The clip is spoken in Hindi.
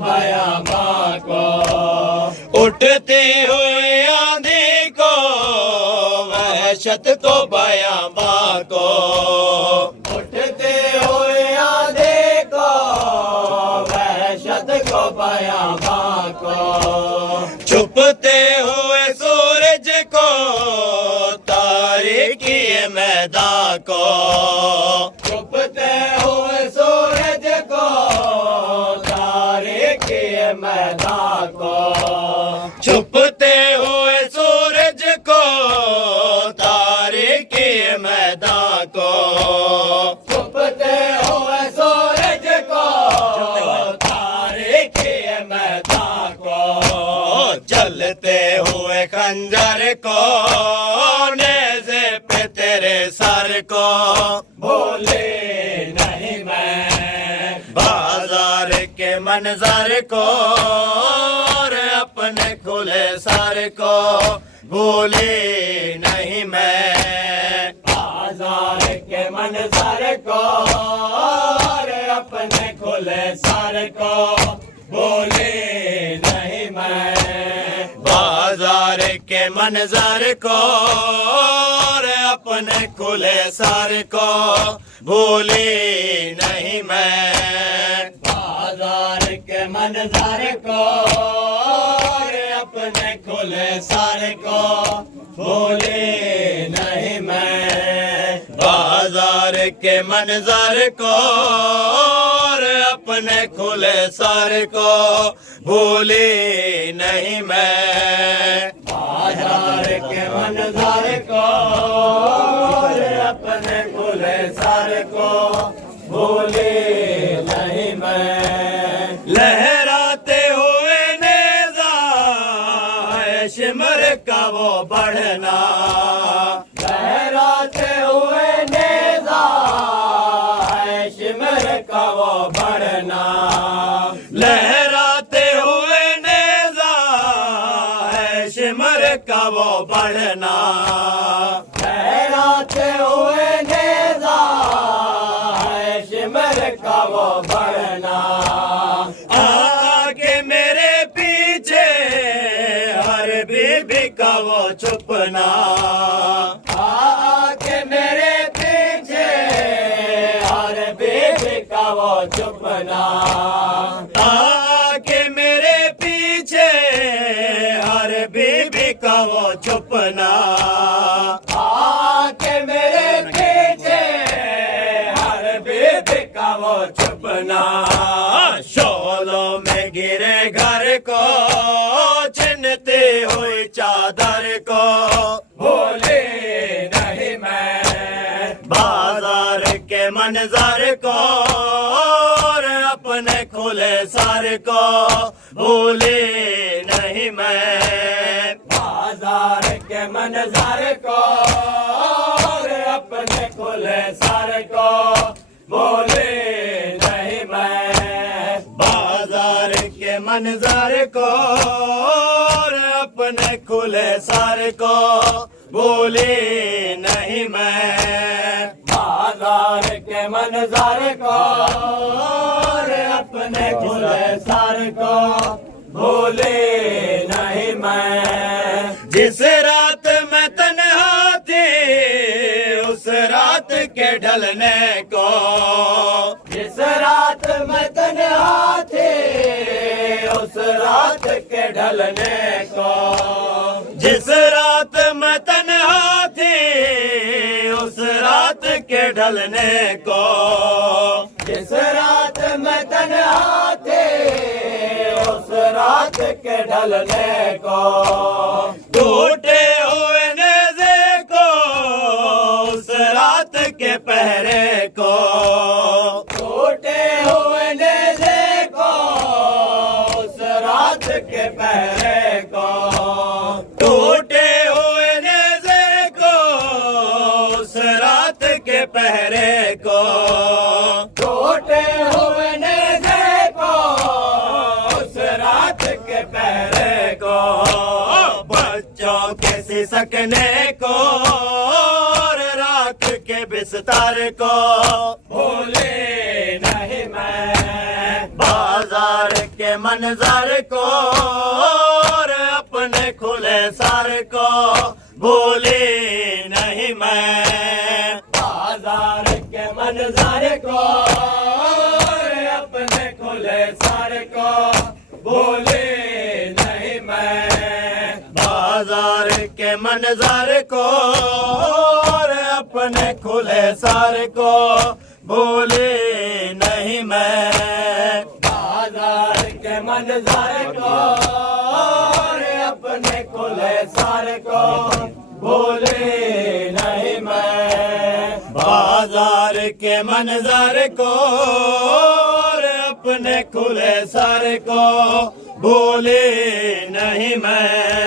बयामा को, उठती हुई आंधी को, वहशत को बयामा को, उठती हुई आंधी को, वहशत को बयामा को, छुपते हुए सूरज को, तारीकी मैदान को, छुपते हुए सूरज को, तारीकी मैदान को, छुपते हुए सूरज को, तारीकी मैदान को, छुपते हुए सूरज को, तारीकी मैदान को, जलते हुए खंजर को, नेज़े पे तेरे सर को, भूले नहीं मैं बाजार के मंजर को, और अपने खुले सर को, भूले नहीं मैं बाजार के मंजर को, और अपने खुले सर को, भूले नहीं मैं बाजार के मंजर को, और अपने खुले सर को, भूले नहीं मैं बाजार के मंजर को, और अपने खुले सर को, भूले नहीं मैं बाजार के मंजर को, और अपने खुले सर को, भूले नहीं मैं बाजार के मंजर को, और अपने खुले सर को, भूले नहीं मैं लहराते हुए नेज़ा है शिमर का वो बढ़ना, लहराते हुए नेज़ा है शिमर का वो बढ़ना, लहराते हुए नेज़ा है शिमर का वो बढ़ना, लहराते हुए नेज़ा है शिमर का वो बढ़ना, आगे मेरे पीछे हर बीबी का वो छुपना, आगे मेरे पीछे हर बीबी का वो छुपना, आगे मेरे पीछे हर बीबी का वो छुपना, आगे मेरे पीछे हर बीबी का वो छुपना, शोलों में गिरे घर को, छिनती हुई चादर को, भूले नहीं मैं बाजार के मंजर को, और अपने खुले सर को, भूले नहीं मैं बाजार के मंजर को, और अपने खुले सर को, भूले नहीं मैं बाजार के मंजर को, और अपने खुले सर को, भूले नहीं मैं बाजार के मंजर को, और अपने खुले सर को, भूले नहीं मैं जिस रात मैं तन्हा थी, उस रात के ढलने को, जिस रात मैं तन्हा थी, उस रात के ढलने को, जिस रात मैं तन्हा थी, उस रात के ढलने को, जिस रात मैं तन्हा थी, उस रात के ढलने को, टूटे हुए नेज़े को, उस रात के पहरे को, टूटे हुए नेज़े को, उस रात के पहरे को, टूटे हुए नेज़े को, उस रात के पहरे को, टूटे हुए नेज़े को, उस रात के पहरे को, बच्चों के सिसकने को, और रात के बिस्तर को, भूले नहीं मैं बाजार बाजार के मंजर को और अपने खुले सर को भूले नहीं मैं। बाजार के मंजर को और अपने खुले सर को भूले नहीं मैं। बाजार के मंजर को और अपने खुले सर को भूले नहीं मैं। बाजार के मंजर को और अपने खुले सर को भूले नहीं मैं। बाजार के मंजर को और अपने खुले सर को भूले नहीं मैं।